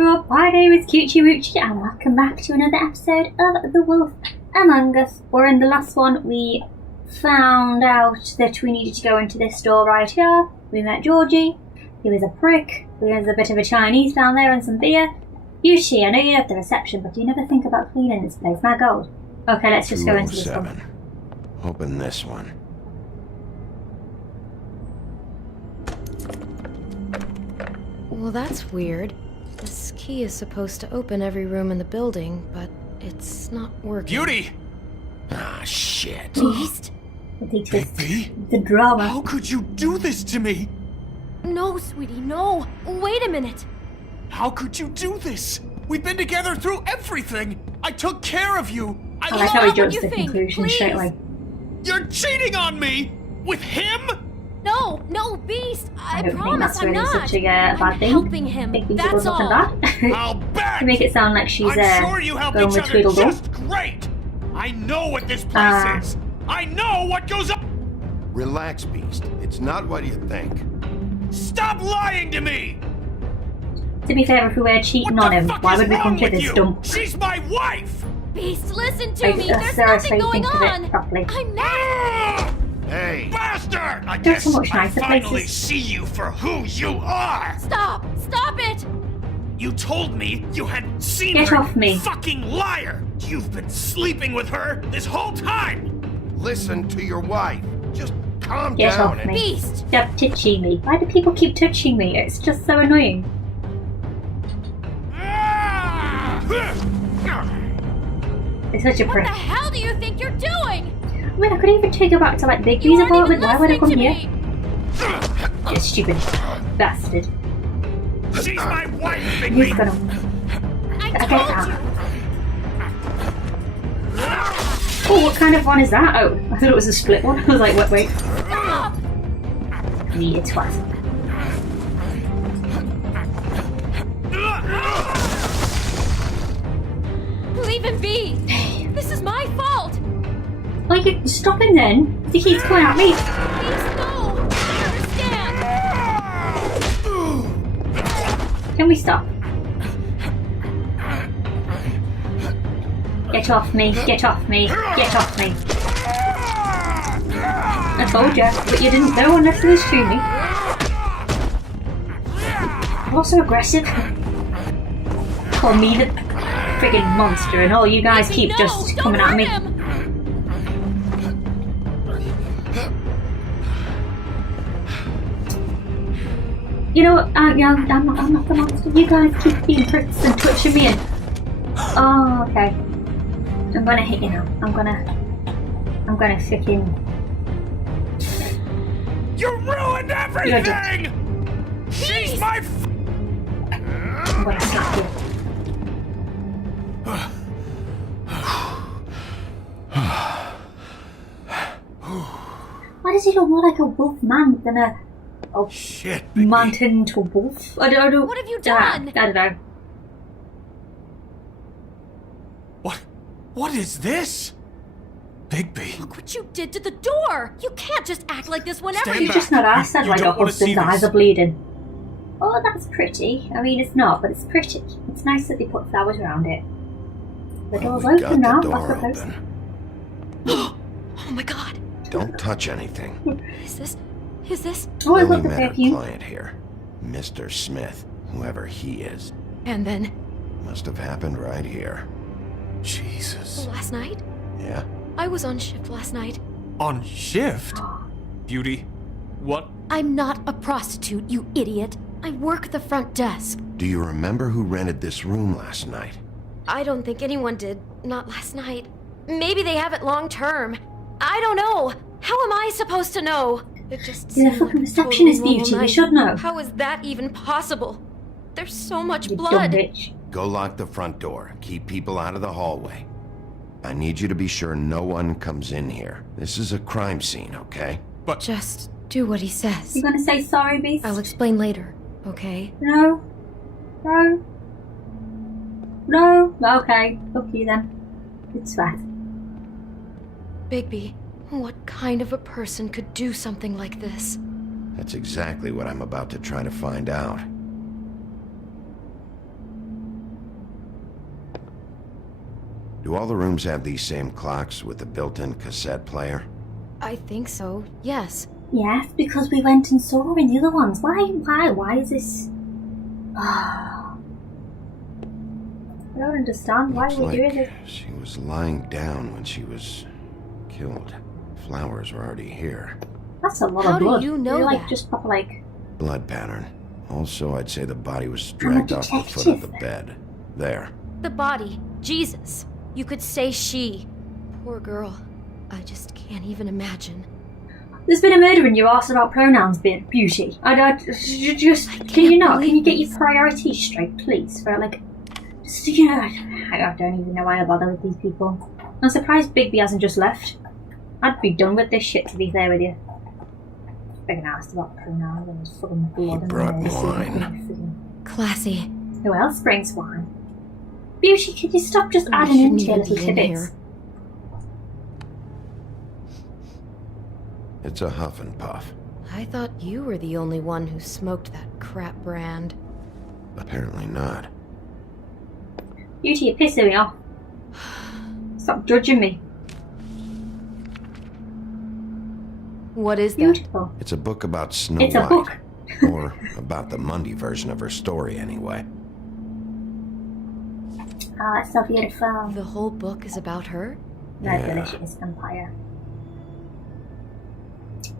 everyone, my name is KoochiWoochi and welcome back to another episode of The Wolf Among Us. Where in the last one we found out that we needed to go into this door right here. We met Georgie, he was a prick, there's a bit of a Chinese down there and some beer. Yushi, I know you're at the reception, but you never think about cleaning this place, my god. Okay, let's just go into this one. Open this one. Well, that's weird. This key is supposed to open every room in the building, but it's not working. Beauty! Ah, shit. Beast? Baby? The drama. How could you do this to me? No, sweetie, no. Wait a minute. How could you do this? We've been together through everything. I took care of you. I like how he jumps to you the think, conclusion please. straight away. You're cheating on me! With him? No, Beast. I I don't think promise that's I'm really not. such a bad I'm thing. helping him. I think these That's are all. nothing I'll bet! to make it sound like she's I'm sure you help going each with other Tweedledum. just great. I know what this place is. I know what goes on. Relax, Beast. It's not what you think. Stop lying to me! To be fair, if we were cheating What on the him, fuck why is would we wrong come to with this you? dump? She's my wife! Beast, listen to Like, me. There's seriously, nothing going think of it on. properly. I'm not. Ah! Hey! Bastard! I There's guess so much I nicer finally places. see you for who you are! Stop it. You told me you had seen Get her, off me. you fucking liar! You've been sleeping with her this whole time! Listen to your wife. Just calm Get down off me. Beast. Stop touching me. Why do people keep touching me? It's just so annoying. It's such a What prick. the hell do you think you're doing? I mean, I could even take her back to like Bigby's apartment. Why would I come here? You stupid bastard. She's my wife, He's Bigby! gonna. I Okay, told now. you. Oh, what kind of one is that? Oh, I thought it was a split one. I was like, wait. Stop. Yeah, twat. Leave him be. This is my fault. Oh, you could stop him then. He keeps coming at me. Beast, no. I understand. Can we stop? Get off me, get off me, get off me. I told you, but you didn't know unless it was to me. You're so aggressive. Call me the friggin' monster and all you guys keep No, just don't coming at hurt me. him. You know what, I'm not the monster. You guys keep being pricks and touching me and... Oh, okay. I'm gonna hit you now. I'm gonna freaking... You ruined everything! She's my I'm gonna slap you. Why does he look more like a wolf man than a shit, Bigby. mountain to wolf? I don't. What have you done? I don't know. What is this? Bigby. Look what you did to the door. You can't just act like this whenever Stand You're you... just not asked that You like a don't wanna see husband's eyes this. are bleeding. Oh, that's pretty. I mean, it's not, but it's pretty. It's nice that they put flowers around it. The door's We got open now, the I door suppose. open. Oh my god. Don't touch anything. Is this... Oh, I Lily got the met her perfume. client here. Mr. Smith, whoever he is. And then, Must have happened right here. Jesus. last night? Yeah? I was on shift last night. On shift? Beauty, what? I'm not a prostitute, you idiot. I work the front desk. Do you remember who rented this room last night? I don't think anyone did. Not last night. Maybe they have it long term. I don't know. How am I supposed to know? It just You're a seemed fucking like a totally receptionist, normal Beauty. You night. should know. How is that even possible? There's so much You dumb blood. bitch. Go lock the front door. Keep people out of the hallway. I need you to be sure no one comes in here. This is a crime scene, okay? But Just do what he says. You gonna say sorry, Beast? I'll explain later, okay? No. No. No. Okay. Fuck you then. It's fine. Bigby, what kind of a person could do something like this? That's exactly what I'm about to try to find out. Do all the rooms have these same clocks with the built-in cassette player? I think so, yes. Yes, because we went and saw her in the other ones. Why is this... I don't understand why Looks we're like doing this. she was lying down when she was killed. Flowers were already here. That's a lot How of blood. do you know They're like that? just proper like... Blood pattern. Also, I'd say the body was dragged off the foot of the bed. There. The body. Jesus. You could say she. Poor girl. I just can't even imagine. There's been a murder and you asked about pronouns, Beauty. Can you not? Can you get your priorities straight, please? For like... I don't even know why I bother with these people. I'm surprised Bigby hasn't just left. I'd be done with this shit, to be fair with you. Being asked about pronouns and fucking blood and brought all wine. Classy. Who else brings wine? Beauty, can you stop just adding shouldn't into your even little be in tidbits? here. It's a huff and puff. I thought you were the only one who smoked that crap brand. Apparently not. Beauty, you're pissing me off. Stop judging me. What is that? Beautiful. It's a book about Snow It's a White. book. Or about the Mundy version of her story, anyway. Oh, that's so beautiful. The whole book is about her? Red Yeah. Delicious Empire.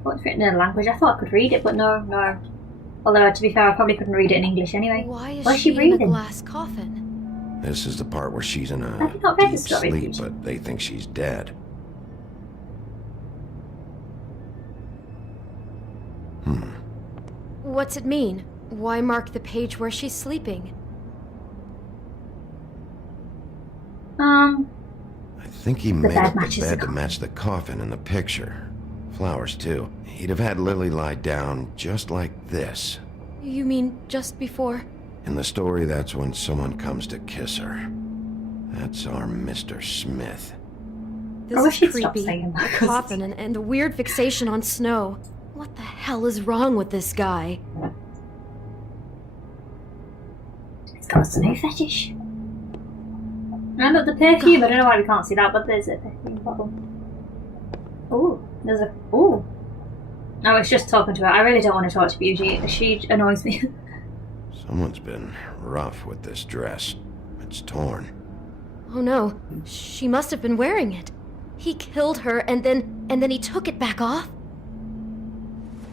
Oh, it's written in a language. I thought I could read it, but no. Although, to be fair, I probably couldn't read it in English anyway. Why is Why is she she in a breathing? glass coffin? This is the part where she's in a Have you not read the deep story, sleep, Beauty? but they think she's dead. What's it mean? Why mark the page where she's sleeping? I think he made bed up the matches the bed to coffin. match the coffin in the picture. Flowers, too. He'd have had Lily lie down just like this. You mean just before? In the story, that's when someone comes to kiss her. That's our Mr. Smith. This I wish is he'd stop creepy. saying that, The 'cause coffin and the weird fixation on snow. What the hell is wrong with this guy? It's got a snow fetish. And look, the perfume. I don't know why we can't see that, but there's a perfume bottle. Ooh, there's a... Ooh. No, it's just talking to her. I really don't want to talk to Beauty. She annoys me. Someone's been rough with this dress. It's torn. Oh no, she must have been wearing it. He killed her and then he took it back off?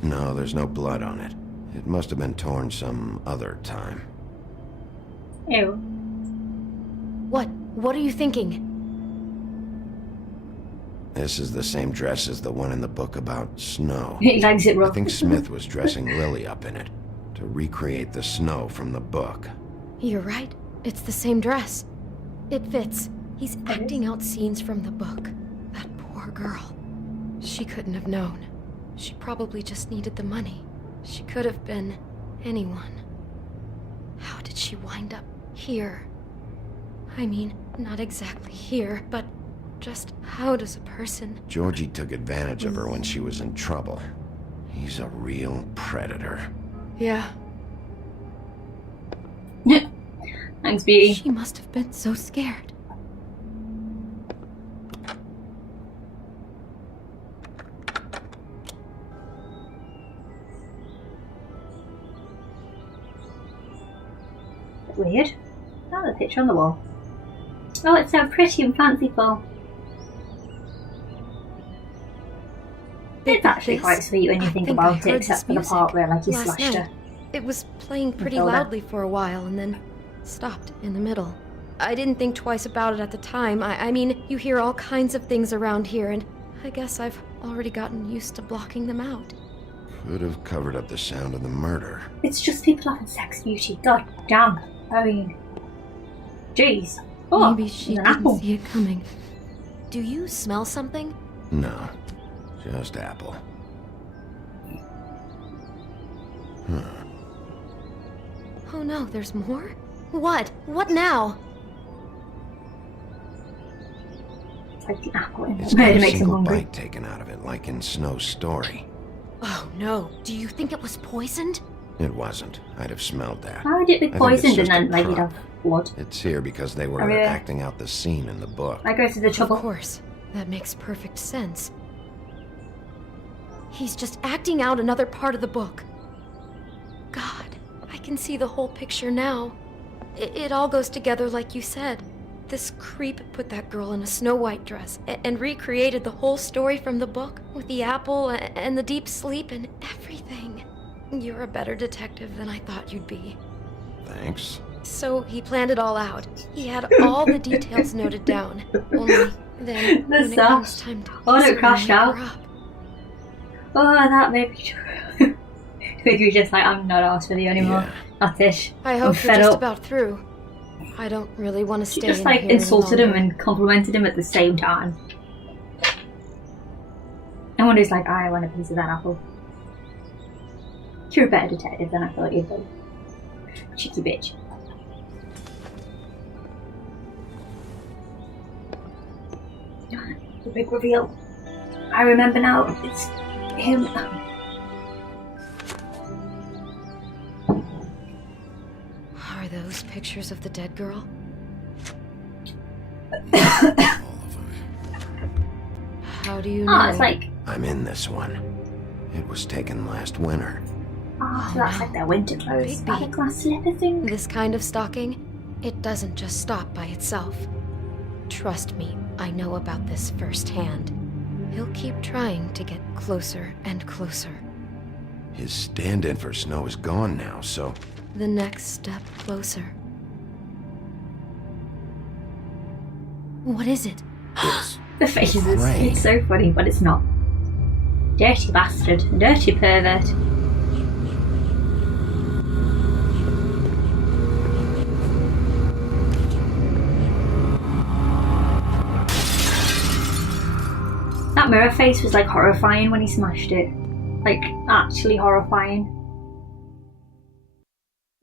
No, there's no blood on it. It must have been torn some other time. Ew. What are you thinking? This is the same dress as the one in the book about snow. He likes it I rough. think Smith was dressing Lily up in it to recreate the snow from the book. You're right. It's the same dress. It fits. He's acting out scenes from the book. That poor girl. She couldn't have known. She probably just needed the money. She could have been anyone. How did she wind up here? I mean, not exactly here, but just how does a person... Georgie took advantage of her when she was in trouble. He's a real predator. Yeah, Thanks, Beauty. she must have been so scared. Weird. Oh, the picture on the wall. Oh, it's so pretty and fanciful. It's actually This? quite sweet when you I think I about it, heard except this for the music part where, like, he last slashed her. night. It was playing pretty killed her. loudly for a while and then stopped in the middle. I didn't think twice about it at the time. I mean, you hear all kinds of things around here, and I guess I've already gotten used to blocking them out. Could have covered up the sound of the murder. It's just people having sex, Beauty. God damn. I mean, jeez. Oh, Maybe she there's an didn't apple. see it coming. Do you smell something? No, just apple. Oh no, there's more? What? What now? It's like the apple in It's it. got It a makes him single hungry. bite taken out of it, like in Snow's story. Oh no. Do you think it was poisoned? It wasn't. I'd have smelled that. Why would it be I think it's poisoned just and a then, like, you'd prop. have blood? It's here because they were Oh, yeah. acting out the scene in the book. I go to the Of trouble. course. That makes perfect sense. He's just acting out another part of the book. God, I can see the whole picture now. It all goes together like you said. This creep put that girl in a Snow White dress and recreated the whole story from the book with the apple and the deep sleep and everything. You're a better detective than I thought you'd be. Thanks. So he planned it all out. He had all the details noted down. Only then, The when it sauce. comes time to Oh, no, kiss it her crashed and wake out. her up, Oh, that made me true. You're just like, I'm not asked with you anymore. Yeah. That's it. I I'm hope you're fed just up. about through. I don't really want to She stay just in like here any insulted him longer. and complimented him at the same time. No wonder he's like, I want a piece of that apple. You're a better detective than I thought you'd be. Cheeky bitch. The big reveal. I remember now. It's him. Are those pictures of the dead girl? All of them. How do you know? Oh, it's like. I'm in this one. It was taken last winter. Oh, so that's like their winter clothes. Bigby. Are the glass slipper thing? This kind of stalking, it doesn't just stop by itself. Trust me, I know about this firsthand. He'll keep trying to get closer and closer. His stand-in for Snow is gone now, so... The next step closer. What is it? It's... The faces. Great. It's so funny, but it's not. Dirty bastard. Dirty pervert. That mirror face was like horrifying when he smashed it. Like, actually horrifying.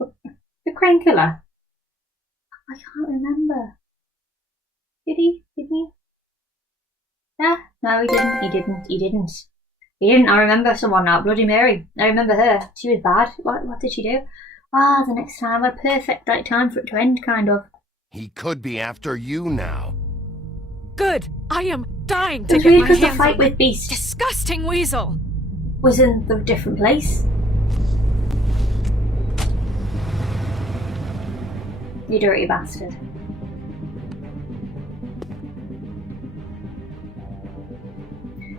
The crane killer? I can't remember. Did he? Did he? Yeah, no, he didn't. He didn't. He didn't. He didn't. I remember someone now. Bloody Mary. I remember her. She was bad. What did she do? Ah, the next time. A perfect like time for it to end, kind of. He could be after you now. Good. I am dying It to was get weird my because the hands fight on with Beast disgusting weasel. was in the different place. You dirty bastard.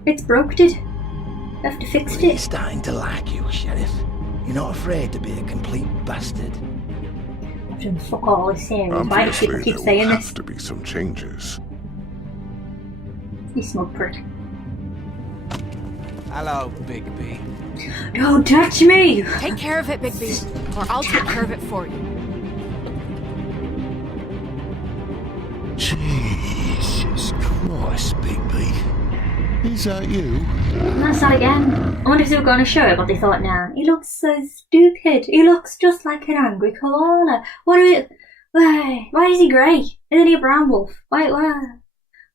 It's broke, did? You have to fix Really it. starting to like you, Sheriff. You're not afraid to be a complete bastard. I've done fuck all this series. Why do Obviously, people keep there saying will this? have to be some changes. You smug prick. Hello, Big B. Don't touch me! Take care of it, Bigby, or I'll take care of it for you. Jesus Christ, Bigby. Is that you? And that's that again. I wonder if they were going to show it, but they thought, nah, he looks so stupid. He looks just like an angry koala. What are we... Why is he grey? Isn't he a brown wolf? Why?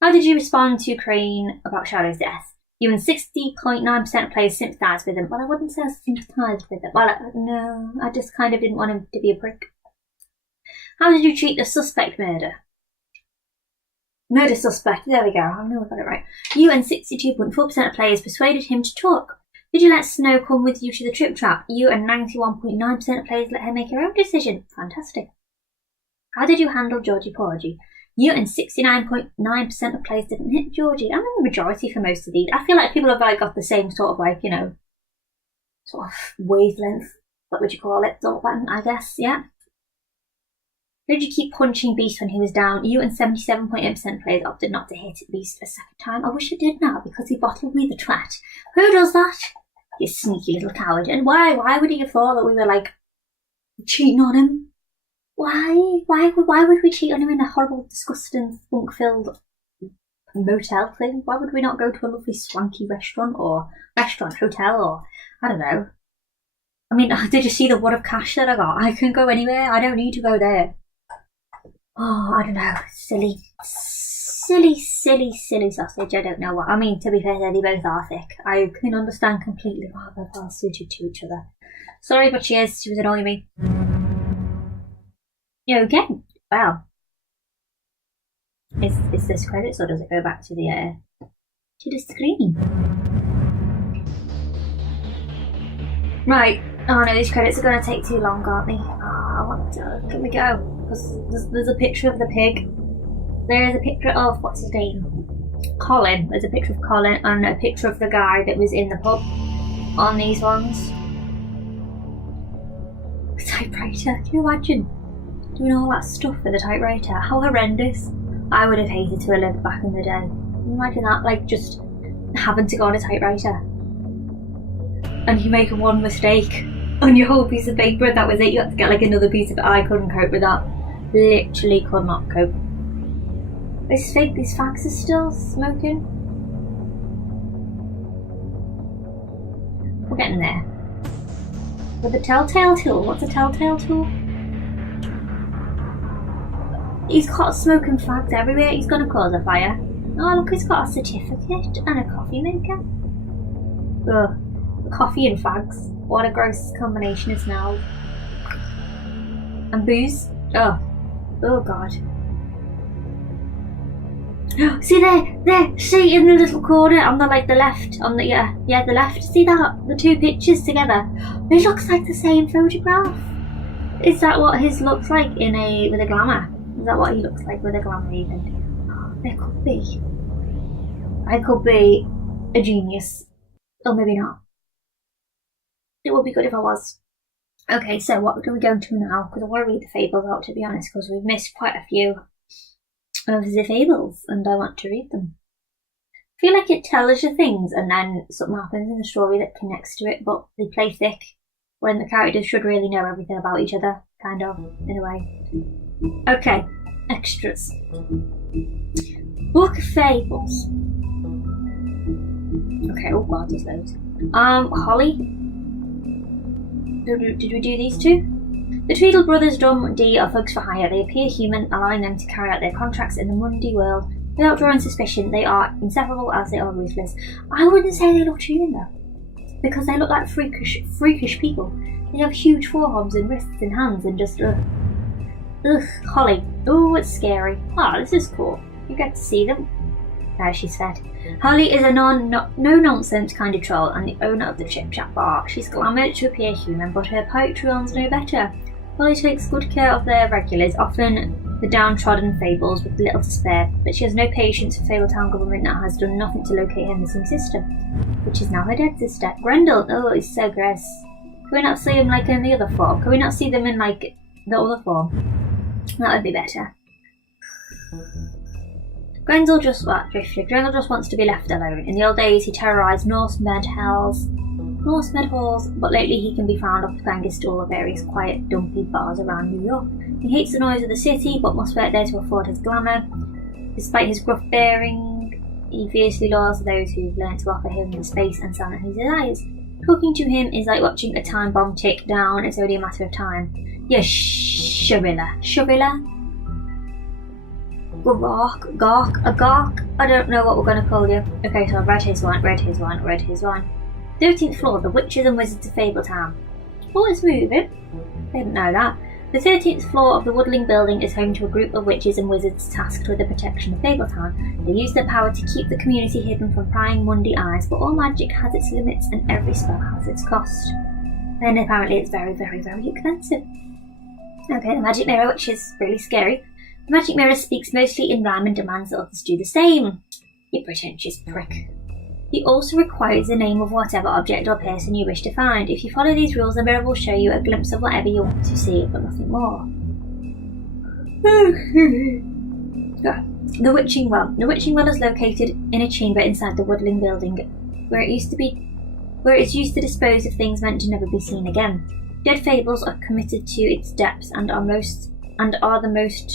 How did you respond to Crane about Shadow's death? You and 60.9% of players sympathised with him. Well, I wouldn't say I sympathised with him. Well, no, I just kind of didn't want him to be a prick. How did you treat the suspect murder? Murder suspect, there we go, I know I got it right. You and 62.4% of players persuaded him to talk. Did you let Snow come with you to the trip trap? You and 91.9% of players let her make her own decision. Fantastic. How did you handle Georgie Porgy? You and 69.9% of players didn't hit Georgie. I'm in the majority for most of these. I feel like people have like got the same sort of like, you know, sort of wavelength. What would you call it? Sort of, I guess, yeah. Did you keep punching Beast when he was down? You and 77.8% of players opted not to hit Beast a second time. I wish I did now, because he bottled me the twat. Who does that? You sneaky little coward. And why? Why would he have thought that we were, like, cheating on him? Why? Why would we cheat on him in a horrible, disgusting, spunk-filled motel thing? Why would we not go to a lovely, swanky restaurant, hotel, or, I don't know. I mean, did you see the wad of cash that I got? I can go anywhere. I don't need to go there. Oh, I don't know. Silly sausage. I don't know what. I mean, to be fair, they both are thick. I can understand completely why they're well suited to each other. Sorry, but she was annoying me. Okay, wow. Is this credits or does it go back to the screen? Right. Oh no, these credits are going to take too long, aren't they? Can we go? Because there's a picture of the pig. There is a picture of, what's his name? Colin. There's a picture of Colin and a picture of the guy that was in the pub on these ones. Typewriter. Can you imagine doing all that stuff with a typewriter? How horrendous. I would have hated to have lived back in the day. Can you imagine that? Like, just having to go on a typewriter. And you make one mistake on your whole piece of paper and that was it. You had to get like another piece of it. I couldn't cope with that. Literally could not cope. These fags are still smoking. We're getting there. With the telltale tool. What's a telltale tool? He's got smoking fags everywhere. He's gonna cause a fire. Oh look, he's got a certificate and a coffee maker. Ugh. Coffee and fags. What a gross combination it smells. And booze. Oh. Oh god. See there, see in the little corner on the the left, on the the left. See that? The two pictures together. It looks like the same photograph. Is that what his looks like with a glamour? Is that what he looks like with a glamour even? There could be. I could be a genius. Or maybe not. It would be good if I was. Okay, so what are we going to now? Because I want to read the fables out, to be honest, because we've missed quite a few of the fables, and I want to read them. I feel like it tells you things, and then something happens in the story that connects to it, but they play thick, when the characters should really know everything about each other, kind of, in a way. Okay, extras. Book of Fables. Okay, oh god, there's loads. Holly? Did we do these two? The Tweedle brothers Dum D are thugs for hire. They appear human, allowing them to carry out their contracts in the Mundy world. Without drawing suspicion, they are inseparable as they are ruthless. I wouldn't say they look human though, because they look like freakish people. They have huge forearms and wrists and hands and just ugh. Holly. Oh, it's scary. Ah, this is cool. You get to see them. There, she's fed. Holly is a no-nonsense kind of troll and the owner of the Chip Chat Bar. She's glamoured to appear human, but her poetry runs no better. Holly takes good care of their regulars, often the downtrodden fables with little to spare, but she has no patience for Fabletown government that has done nothing to locate her missing sister, which is now her dead sister. Grendel, oh, it's so gross. Can we not see them like in the other form? Can we not see them in like the other form? That would be better. Grendel just wants to be left alone. In the old days, he terrorised Norse med halls, but lately he can be found off Gangistal or various quiet, dumpy bars around New York. He hates the noise of the city, but must work there to afford his glamour. Despite his gruff bearing, he fiercely laws those who've learned to offer him the space and sun that he desires. Talking to him is like watching a time bomb tick down. It's only a matter of time. Yes, Shavilla. Gark, I don't know what we're going to call you. Okay, so red his one. 13th floor, the Witches and Wizards of Fabletown. Oh, it's moving. I didn't know that. The 13th floor of the Woodling Building is home to a group of witches and wizards tasked with the protection of Fabletown. They use their power to keep the community hidden from prying Mundy eyes, but all magic has its limits and every spell has its cost. And apparently it's very, very, very expensive. Okay, the magic mirror, which is really scary. The magic mirror speaks mostly in rhyme and demands that others do the same. You pretentious prick. He also requires the name of whatever object or person you wish to find. If you follow these rules, the mirror will show you a glimpse of whatever you want to see, but nothing more. The Witching Well. The Witching Well is located in a chamber inside the Woodling Building, where it is used to dispose of things meant to never be seen again. Dead fables are committed to its depths and are the most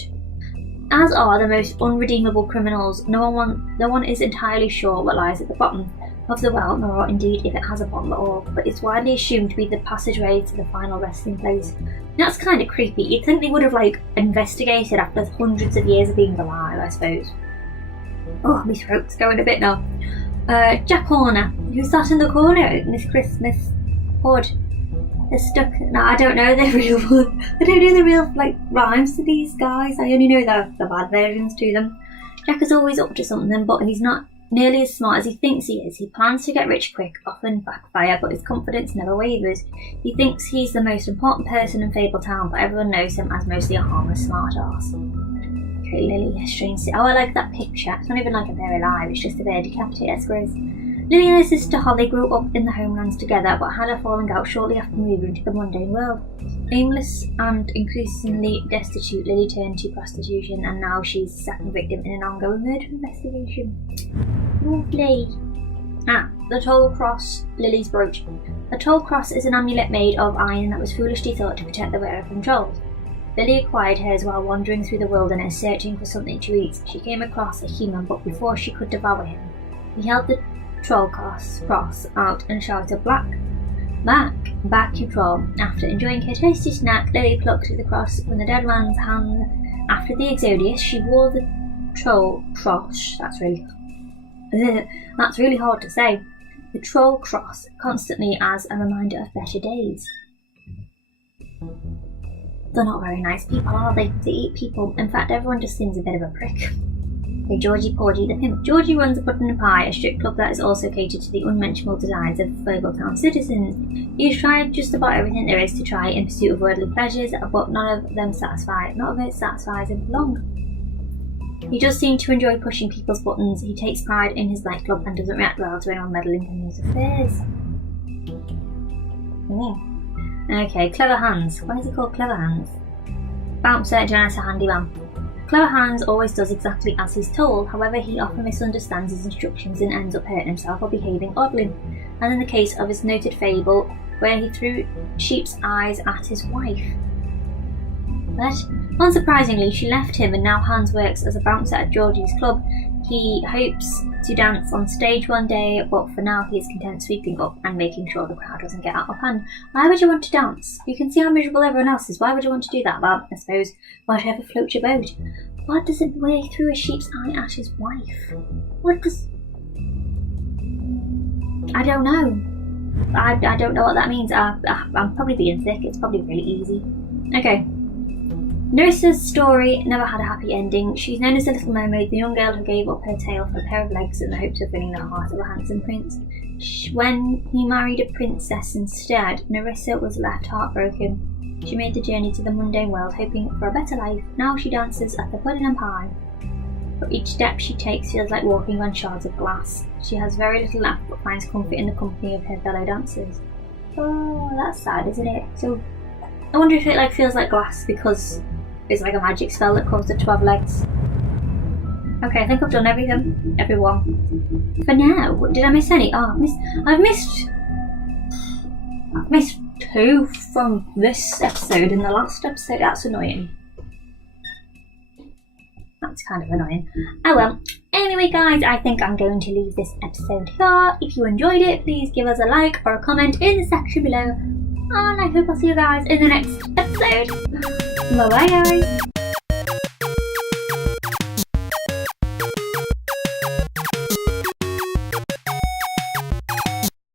unredeemable criminals. No one is entirely sure what lies at the bottom of the well, nor indeed if it has a bottom at all, but it's widely assumed to be the passageway to the final resting place. That's kind of creepy. You'd think they would have investigated after hundreds of years of being alive, I suppose. Oh, my throat's going a bit now. Jack Horner. Who's that in the corner in this Christmas pod? They're stuck. No, I don't know the real one. I don't know the real like rhymes to these guys. I only know the bad versions to them. Jack is always up to something, but he's not nearly as smart as he thinks he is. He plans to get rich quick, often backfire, but his confidence never wavers. He thinks he's the most important person in Fabletown, but everyone knows him as mostly a harmless smart ass. Okay, Lily, a strange. Oh, I like that picture. It's not even like a bear alive, it's just a bear decapitated. That's gross. Lily and her sister Holly grew up in the homelands together, but had a falling out shortly after moving to the mundane world. Aimless and increasingly destitute, Lily turned to prostitution, and now she's the second victim in an ongoing murder investigation. Lovely. The Toll Cross, Lily's brooch. A Toll Cross is an amulet made of iron that was foolishly thought to protect the wearer from trolls. Lily acquired hers while wandering through the wilderness searching for something to eat. She came across a human, but before she could devour him, he held the Troll cross out and shouted, Back, you troll. After enjoying her tasty snack, Lily plucked the cross from the dead man's hand. After the Exodus, she wore the Troll Cross. That's really hard to say. The Troll Cross constantly as a reminder of better days. They're not very nice people, are they? They eat people. In fact, everyone just seems a bit of a prick. Okay, Georgie Porgy the Pimp. Georgie runs a Puddin' and Pie, a strip club that is also catered to the unmentionable desires of Fabletown citizens. He's tried just about everything there is to try in pursuit of worldly pleasures, but none of it satisfies him long. He does seem to enjoy pushing people's buttons. He takes pride in his nightclub and doesn't react well to anyone meddling in his affairs. Okay, Clever Hands. Why is he called Clever Hands? Bouncer, janitor, handyman. Clever Hands always does exactly as he's told, however he often misunderstands his instructions and ends up hurting himself or behaving oddly, as in the case of his noted fable where he threw sheep's eyes at his wife. But, unsurprisingly, she left him and now Hans works as a bouncer at Georgie's club. He hopes to dance on stage one day, but for now he is content sweeping up and making sure the crowd doesn't get out of hand. Why would you want to dance? You can see how miserable everyone else is. Why would you want to do that? Well, I suppose whatever floats your boat. What does it weigh through a sheep's eye at his wife? What does... I don't know. I don't know what that means. I'm probably being thick. It's probably really easy. Okay. Nerissa's story never had a happy ending. She's known as the Little Mermaid, the young girl who gave up her tail for a pair of legs in the hopes of winning the heart of a handsome prince. When he married a princess instead, Nerissa was left heartbroken. She made the journey to the mundane world, hoping for a better life. Now she dances at the Puddin' and Pie. But each step she takes feels like walking on shards of glass. She has very little left, but finds comfort in the company of her fellow dancers. Oh, that's sad, isn't it? So, I wonder if it feels like glass because it's like a magic spell that caused her to have legs. Okay, I think I've done everything. Everyone. For now. Did I miss any? Oh, I've missed 2 from this episode and the last episode. That's annoying. That's kind of annoying. Oh well. Anyway guys, I think I'm going to leave this episode here. If you enjoyed it, please give us a like or a comment in the section below. And I hope I'll see you guys in the next episode. Bye bye guys.